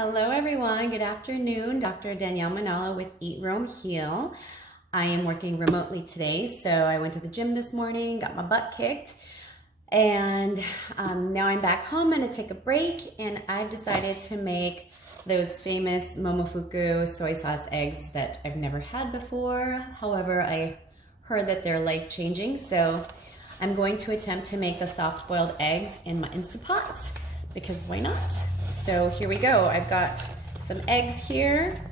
Hello everyone, good afternoon. Dr. Danielle Manalo with EatRoamHeal. I am working remotely today, so I went to the gym this morning, got my butt kicked, and now I'm back home. I'm gonna take a break, and I've decided to make those famous Momofoku soy sauce eggs that I've never had before. However, I heard that they're life-changing, so I'm going to attempt to make the soft-boiled eggs in my Instapot, because why not? So here we go. I've got some eggs here.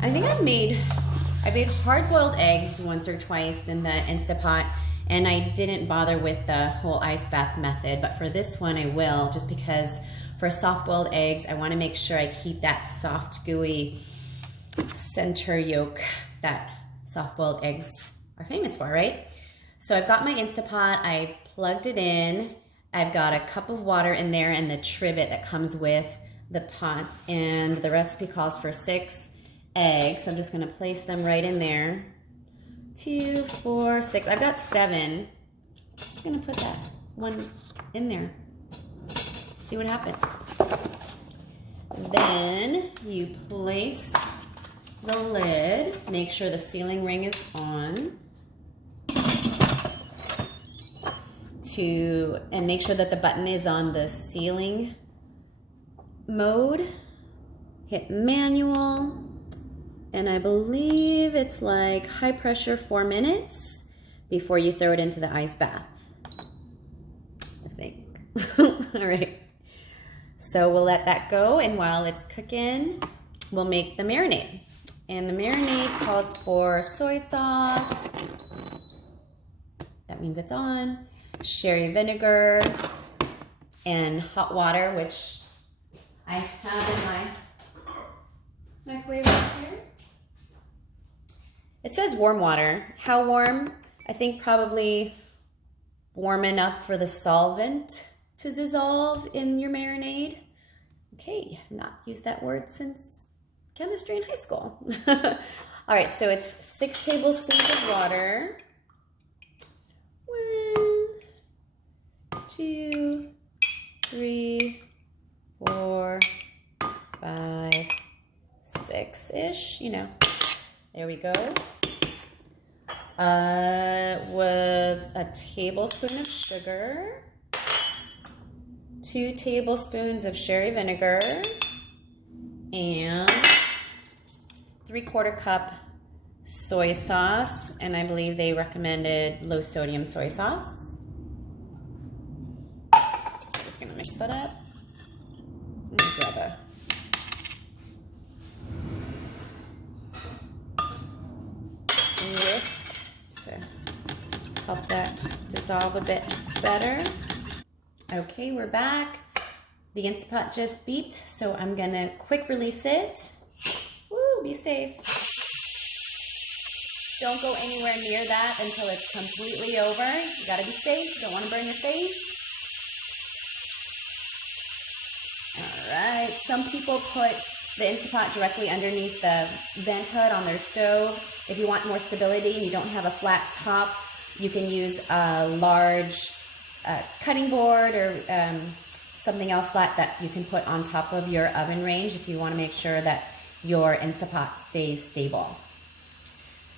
I think I've made hard-boiled eggs once or twice in the Instapot, and I didn't bother with the whole ice bath method, but for this one I will, just because for soft-boiled eggs, I want to make sure I keep that soft, gooey center yolk that soft-boiled eggs are famous for, right? So I've got my Instapot, I've plugged it in. I've got a cup of water in there and the trivet that comes with the pot, and the recipe calls for 6 eggs. So I'm just gonna place them right in there. 2, 4, 6, I've got 7. I'm just gonna put that one in there. See what happens. Then you place the lid, make sure the sealing ring is on. And make sure that the button is on the sealing mode. Hit manual, and I believe it's like high pressure 4 minutes before you throw it into the ice bath, I think. All right, so we'll let that go, and while it's cooking, we'll make the marinade. And the marinade calls for soy sauce. That means it's on. Sherry vinegar and hot water, which I have in my microwave right here. It says warm water. How warm? I think probably warm enough for the solvent to dissolve in your marinade. Okay, I've not used that word since chemistry in high school. All right, so it's 6 tablespoons of water. 2, 3, 4, 5, 6-ish, you know. There we go. Was a tablespoon of sugar, 2 tablespoons of sherry vinegar, and 3/4 cup soy sauce, and I believe they recommended low sodium soy sauce. That up. Let me grab a whisk to help that dissolve a bit better. Okay, we're back. The Instapot just beeped, so I'm gonna quick release it. Woo, be safe. Don't go anywhere near that until it's completely over. You gotta be safe, don't wanna burn your face. All right, some people put the Instapot directly underneath the vent hood on their stove. If you want more stability and you don't have a flat top, you can use a large cutting board or something else flat that you can put on top of your oven range if you want to make sure that your Instapot stays stable.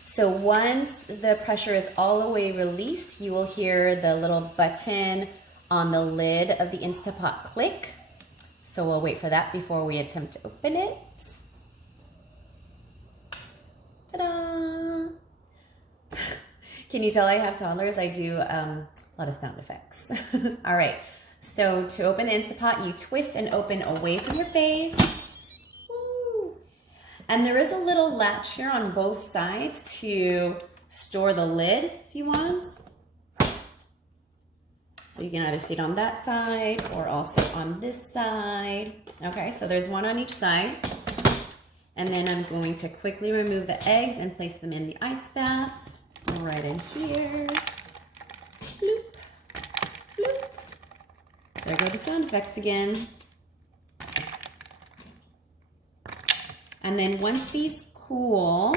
So once the pressure is all the way released, you will hear the little button on the lid of the Instapot click. So we'll wait for that before we attempt to open it. Ta-da! Can you tell I have toddlers? I do a lot of sound effects. All right, so to open the Instapot, you twist and open away from your face. Woo. And there is a little latch here on both sides to store the lid if you want. So you can either see it on that side or also on this side. Okay, so there's one on each side. And then I'm going to quickly remove the eggs and place them in the ice bath. Right in here. Bloop, bloop. There go the sound effects again. And then once these cool,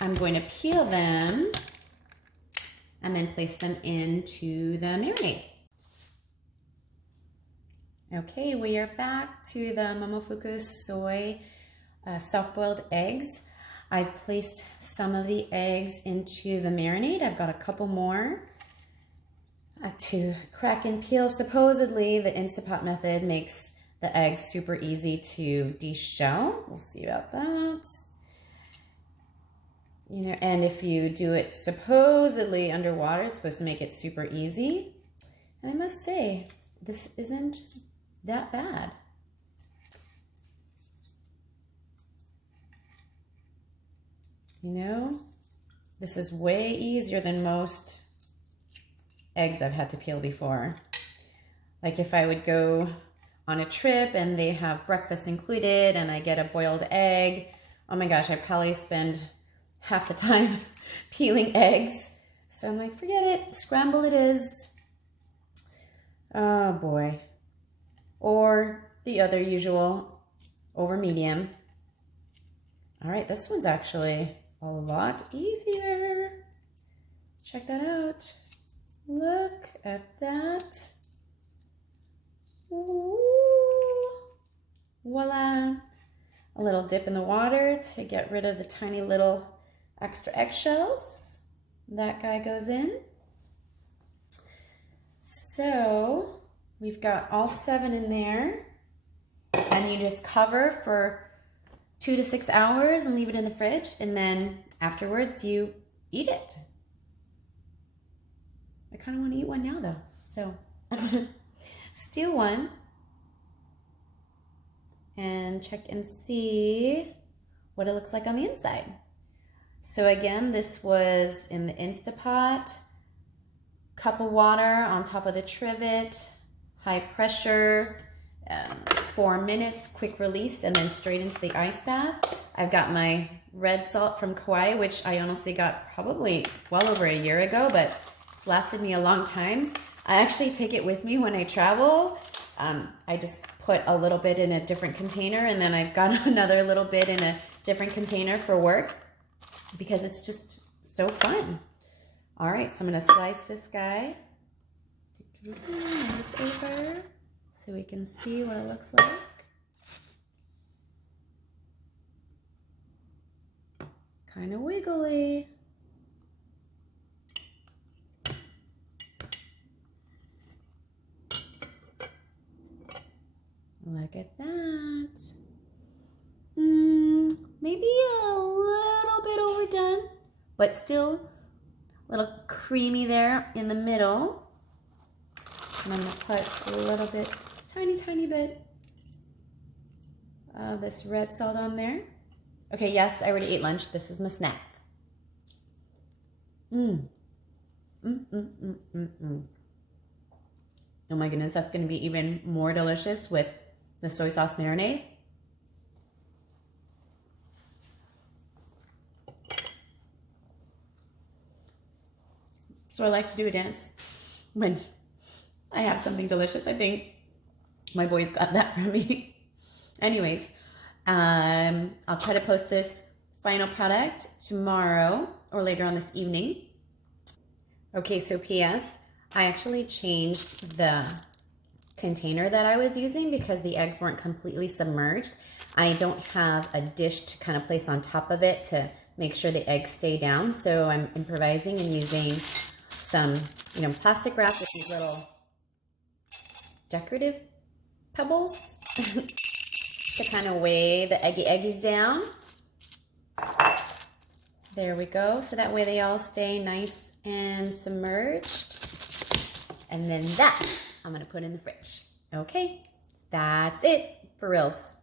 I'm going to peel them and then place them into the marinade. Okay, we are back to the Momofoku soy soft-boiled eggs. I've placed some of the eggs into the marinade. I've got a couple more to crack and peel. Supposedly, the Instapot method makes the eggs super easy to deshell. We'll see about that. You know, and if you do it supposedly underwater, it's supposed to make it super easy. And I must say, this isn't that bad. You know, this is way easier than most eggs I've had to peel before. Like if I would go on a trip and they have breakfast included and I get a boiled egg, oh my gosh, I probably spend half the time peeling eggs. So I'm like, forget it, scramble it is. Oh boy. Or the other usual, over medium. All right, this one's actually a lot easier. Check that out. Look at that. Ooh. Voila. A little dip in the water to get rid of the tiny little extra eggshells. That guy goes in. So we've got all 7 in there, and you just cover for 2 to 6 hours and leave it in the fridge, and then afterwards you eat it. I kind of want to eat one now though, so I'm gonna steal one and check and see what it looks like on the inside. So again, this was in the Instapot. Cup of water on top of the trivet, high pressure, 4 minutes, quick release, and then straight into the ice bath. I've got my red salt from Kauai, which I honestly got probably well over a year ago, but it's lasted me a long time. I actually take it with me when I travel. I just put a little bit in a different container, and then I've got another little bit in a different container for work because it's just so fun. All right, so I'm gonna slice this guy this over so we can see what it looks like. Kind of wiggly. Look at that. Maybe a little bit overdone, but still a little creamy there in the middle. And I'm gonna put a little bit, tiny bit of this red salt on there. Okay, yes, I already ate lunch. This is my snack. Oh my goodness, that's gonna be even more delicious with the soy sauce marinade. So I like to do a dance when I have something delicious. I think my boys got that from me. Anyways, I'll try to post this final product tomorrow or later on this evening. Okay, so P.S. I actually changed the container that I was using because the eggs weren't completely submerged. I don't have a dish to kind of place on top of it to make sure the eggs stay down. So I'm improvising and using some, plastic wrap with these little decorative pebbles to kind of weigh the eggies down. There we go. So that way they all stay nice and submerged. And then that I'm gonna put in the fridge. Okay, that's it for reals.